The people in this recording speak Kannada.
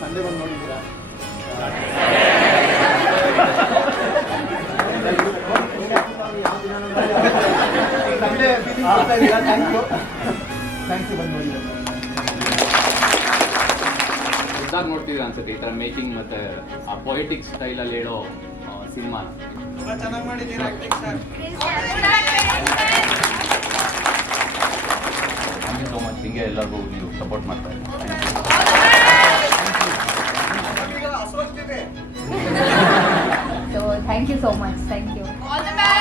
ಸಂಡೇ ಬಂದು ನೋಡಿದ್ದೀರಾ? ಸಂಡೇ ಥ್ಯಾಂಕ್ ಯು ಬಂದು ನೋಡಿದ್ದೀರಾ. ಇದ್ದಾಗ ನೋಡ್ತಿದ್ದೀರಾ ಅನ್ಸುತ್ತೆ ಈ ಥರ ಮೇಕಿಂಗ್ ಮತ್ತು ಆ ಪೊಯಿಟಿಕ್ ಸ್ಟೈಲಲ್ಲಿ ಹೇಳೋ ಸಿನಿಮಾ. ತುಂಬ ಚೆನ್ನಾಗಿ ಮಾಡಿದ್ದೀರಾ acting sir. Thank you so much. ಹಿಂಗೆ ಎಲ್ಲರಿಗೂ ನೀವು ಸಪೋರ್ಟ್ ಮಾಡ್ತಾ ಇದ್ದೀವಿ. So thank you so much. Thank you. All the best.